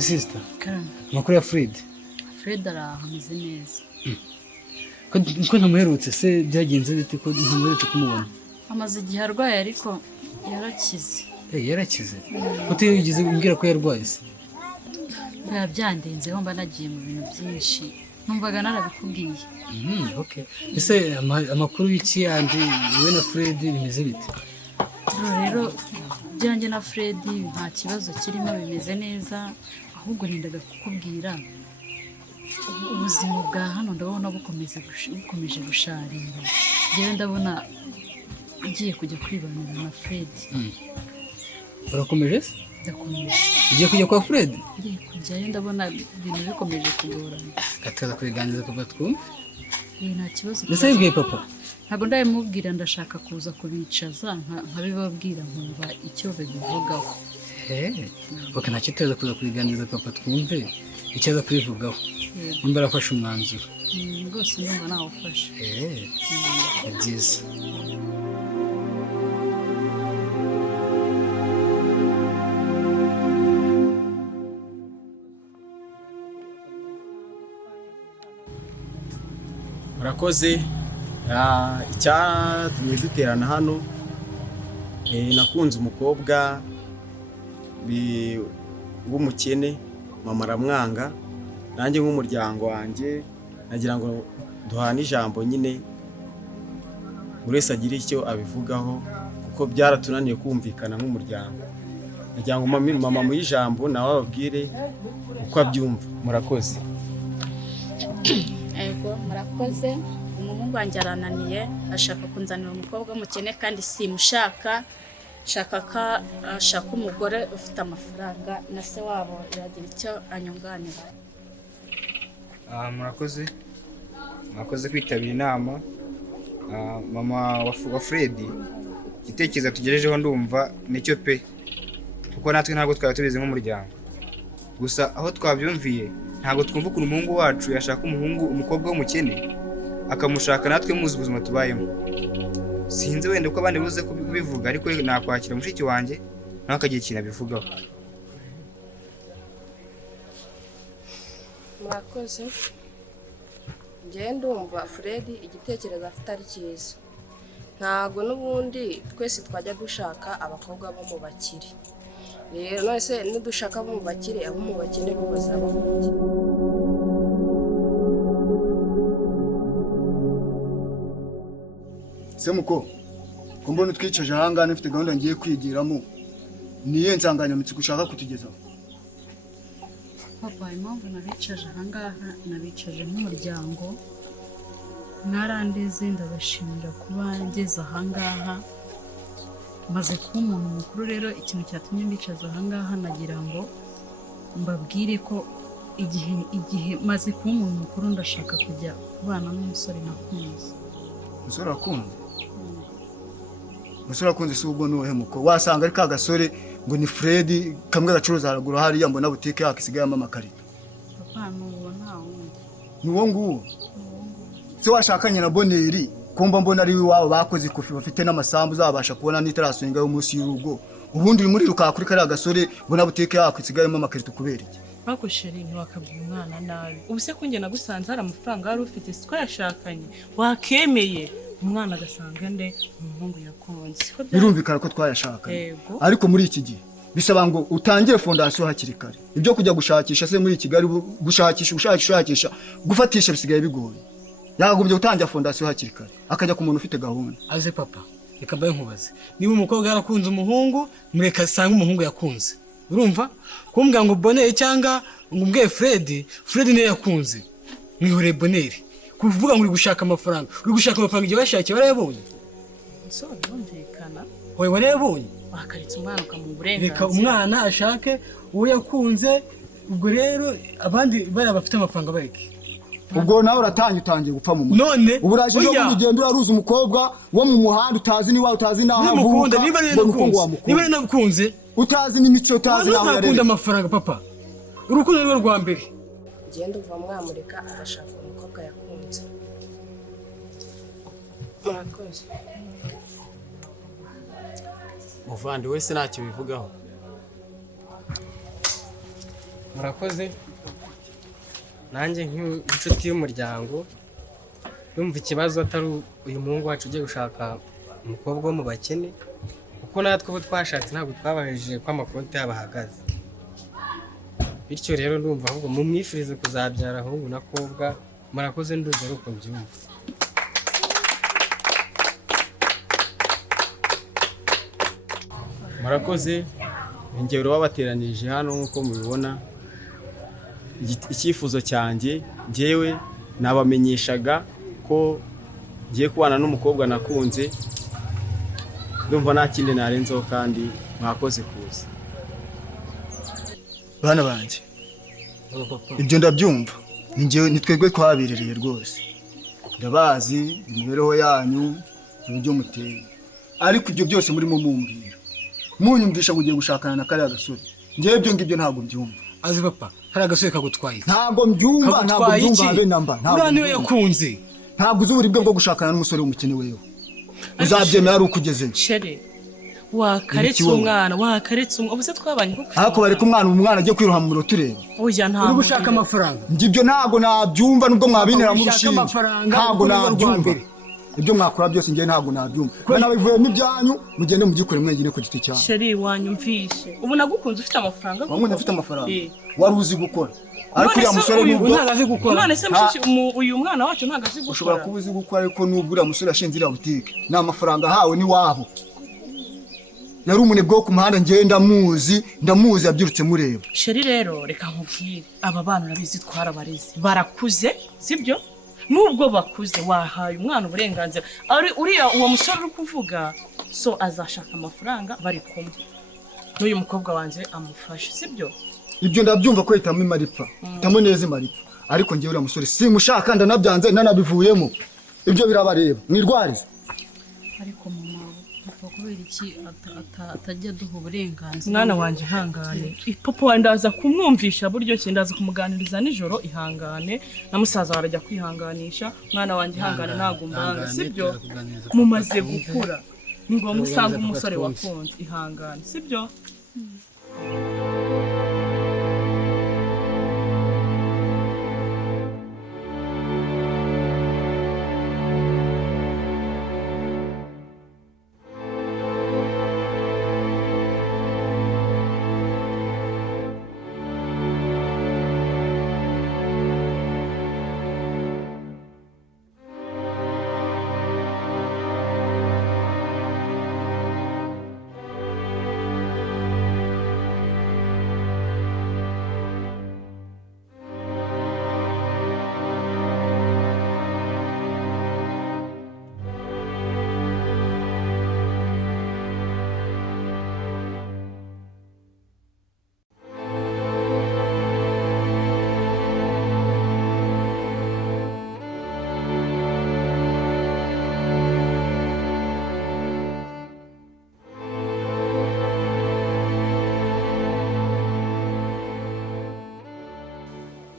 sister. Karame. Amakuru ya Fred. Fred arahameze neza. Ko ntamuherutse se byagenze bite ko ntamuherutse kumubona? Amaze igihe arwaye ariko yarakize. Yarakize. Utiyigize umbwira ko yarwaye se. Byandenzeho mba nagiye mu bintu byinshi. Numvaga narabikubwiye. Okay. Ese amakuru y'iki yandi wowe na Fred bimeze bite? Rero byanjye na Fred nta kibazo kirimo bimeze neza, ahubwo nendaga kukubwira ubuzima bwa hano ndabona bukomeje gusharira. Yewe ndabona agiye kujya kwibanira na Fred. Urakomeje se? Ndakomeje. Ugiye kujya kwa Fred? Ngiye kujyayo ndabona ibintu bikomeje kugorana. Gataza kwiganiriza papa twumve. Nta kibazo. Ndetse yibwiye papa? Ntabwo ndabimubwira, ndashaka kuza kubicaza nkabibabwira nkumva icyo babivugaho. Okay, ntacyo tuza kuza kubiganiriza papa twumve icyo aza kubivugaho. Nimba arafashe umwanzuro. Rwose ndumva nawufashe. Ni byiza. Murakoze. Icyatumye duterana hano, nakunze umukobwa w'umukene, mama aramwanga, nanjye nk'umuryango wanjye nagira ngo duhane ijambo nyine buri wese agira icyo abivugaho kuko byaratunaniye kumvikana nk'umuryango. Nagira ngo mama muhe ijambo nawe ababwire uko abyumva. Murakoze. Ego murakoze. Umuhungu wanjye arananiye, ashaka kunzanira umukobwa w'umukene kandi simushaka. Ashaka umugore ufite amafaranga, na se wabo yagira icyo anyunganira. Murakoze kwitabira inama. Mama wa Fred, igitekerezo tugejejeho ndumva nicyo pe, kuko natwe ntabwo twari tubizi nk'umuryango. Gusa aho twabyumviye ntabwo twumva ukuntu umuhungu wacu yashaka umukobwa w'umukene akamushaka natwe muzi ubuzima tubayemo. Sinzi wenda uko abandi buze kubivuga, ariko nakwakira mushiki wanjye nawe akagira ikintu abivugaho. Murakoze. Njye ndumva Fred igitekerezo afite ari cyiza. Ntabwo n'ubundi twese twajya dushaka abakobwa bo mu bakire. Rero nose nidushaka bo mu bakire, abo mu bakene bo bazaba muke. Semuko, ko mbona twicaje ahangana mfite gahunda ngiye kwigiramo. Niye nsanganyamatsiko ushaka kutugezaho? Papa, impamvu nabicaje ahangaha, nabicaje nk'umuryango. Mwarandeze, ndabashimira kuba ngeze ahangaha. Maze kuba umuntu mukuru, rero ikintu cyatumye mbicaza ahangaha nagira ngo mbabwire ko igihe maze kuba umuntu mukuru ndashaka kujya kubana n'umusore nakunze. Umusore akunze? Umusore akunze si ubwo nuhe muko? Wasanga ari ka gasore ngo ni Fred kamwe gacuruza haragura hariya mbona butike yakisigayemo amakarito. Papa, nuwo nta wundi. Nuwo nguwo? Se washakanye na Boneri, kumba mbona ari iwabo bakoze ikofi bafite n'amasambu zabasha kubona n'itaraswenga yo munsi y'urugo. Ubundi uri muri ruka kuri kari gasore mbona butike yakisigayemo amakarito kubera iki? Bakosheri ntiwakabwiye umwana nabi. Ubuse ko nge nagusanze hari amafaranga wari ufite siko yashakanye. Wakemeye umwana agasanga nde umuhungu yakunze. Birumvikana ko twayashakanye. Ariko muri iki gihe bisaba ngo utangire fondation hakiri kare. Ibyo kujya gushakisha se muri Kigali gushakisha gufatisha bisigaye bigoye. Yagubye utangira fondation hakiri kare akajya ku muntu ufite gahunda. Aze papa, reka mbaye nkubaze. Niba umukobwa yarakunze umuhungu, mureka sanga umuhungu yakunze. Urumva? Kumbwa ngo Boneri cyangwa ngo mbwe Fred niyo yakunze. Mwihore Boneri. Kuvuga ngo uri gushaka amafaranga. Uri gushaka amafaranga igihe washakiye warayabonye. So yumvikana. Wowe warayabonye? Bakaritse umwana ukamuburenganzira. Reka umwana ashake uwo yakunze. Ubwo rero abandi bari bafite amafaranga bareke. Ubwo nawe utangiye gupfa mu mutwe. None uburaje no kugenda uraruza umukobwa wo mu muhanda utazi ni wawe utazi naho avuka. Niba nakunze utazi n'imico utazi naho yarere. Ukunda amafaranga papa. Urukundo rwo rwa mbere. Genda uva mwamureka agashaka umukobwa yakunze. Murakoze. Muvandi wese ntacyo bivugaho. murakoze. Nanjye nk'inshuti y'umuryango ndumva ikibazo atari uyu muhungu wacu ugiye gushaka umukobwa wo mu bakene, kuko natwe ubu twashatse ntabwo twabajije ko amakonti yabo ahagaze. Bityo rero ndumva ahubwo mumwifurize kuzabyara ahubwo nakobwa. Murakoze, ndumva ari uko mbyumva. murakoze. ingero babateranirije hano nk'uko mubibona. Icyifuzo cyanjye njyewe nabamenyeshaga ko ngiye kubana n'umukobwa nakunze. Ndumva nta kindi narenzeho kandi mwakoze kuza. Bana banjye ibyo ndabyumva, ni twebwe twaberereye rwose, ndabazi imibereho yanyu uburyo muteye, ariko ibyo byose murimo mumbwira munyumvisha ngo ugiye gushakana na kariya gasore, njyewe ibyo ngibyo ntabwo mbyumva. Azi papa, kariya gasore kagutwaye? Ntabwo mbyumva, ntabwo mbyumva habe namba. Uriya niwe yakunze. Ntabwo uzi uburibwe bwo gushakana n'umusore w'umukene wewe, uzabyemera ari uko ugezeyo. Shere wakaretse umwana, ubuse twabanye kuko ariko bareka umwana agiye kwiroha mu muriro tureba. Oya nta uri gushaka amafaranga. Ngibyo ntabwo nabyumva, nubwo mwabinera mu rushinge ntabwo nabyumva. Ibyo mwakora byose ngiye ntabwo nabyumva. Bana bivuyemo ibyanyu mugende mugikore mwenyine ku giti cyanyu. Sheri wanyumvishe, ubu nagukunze ufite amafaranga. Wamwe ufite amafaranga wari uzi gukora, ariko uriya musore nubwo ntazi gukora. None se uyu mwana wacu ntago azi gukora. Ushobora kuba uzi gukora, ariko nubwo uriya musore ashinze iriya butike nta mafaranga ahawe ni wabo. Yari umunebwe wo ku muhanda, ngiye ndamuzi yabyirutse mureba. Sheri rero reka nkubwire, aba bana urabizi twarabarezi, barakuze sibyo? Nubwo bakuze wahaye umwana uburenganzira. Uriya uwo musore uri kuvuga so azashaka amafaranga bari kumwe n'uyu mukobwa wanjye amufashe sibyo? Ibyo ndabyumva ko hitamo imaripfa, hitamo neza imaripfa, ariko ngiye uriya musore simushaka, ndanabyanze nanabivuyemo. Ibyo birabareba mwirwarize. Ariko mama papa kubera iki atajya duha uburenganzira? Mwana wanjye ihangane, papa wandaza kumwumvisha buryo ki, ndaza kumuganiriza nijoro, ihangane na musaza warajya kwihanganisha. Mwana wanjye ihangane, ntago mbanga sibyo? Mumaze gukura ni ngombwa usanga umusore wakunze, ihangane sibyo?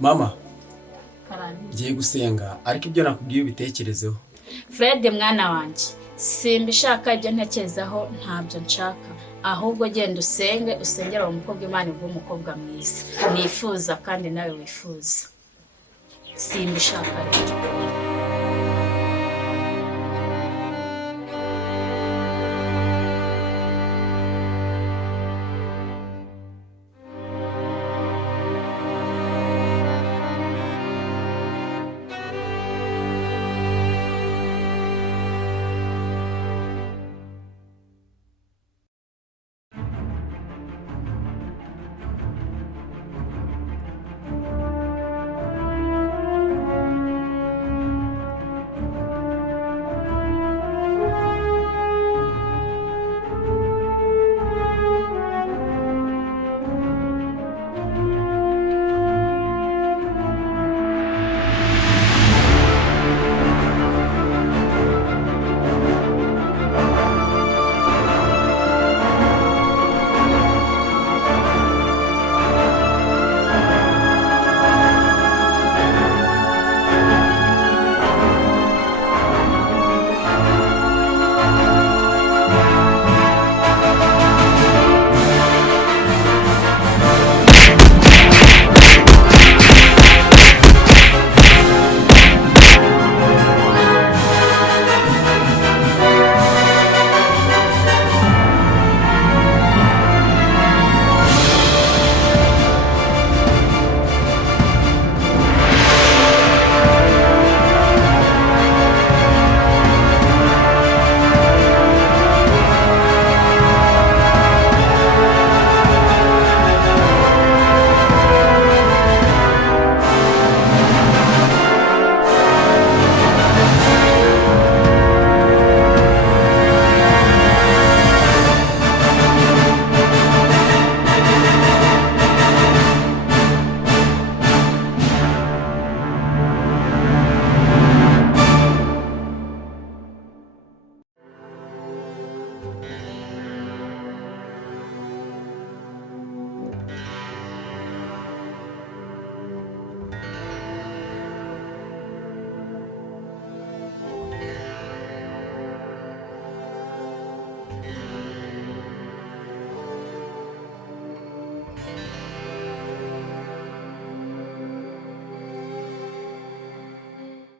Mama, ngiye gusenga, ariko ibyo nakubwiye ubitekerezeho. Fred mwana wanjye, simbishaka ibyo ntekerezaho, ntabyo nshaka. Ahubwo genda usengera uwo mukobwa Imana iguhe umukobwa mwiza nifuza kandi nawe wifuza. Simbishaka.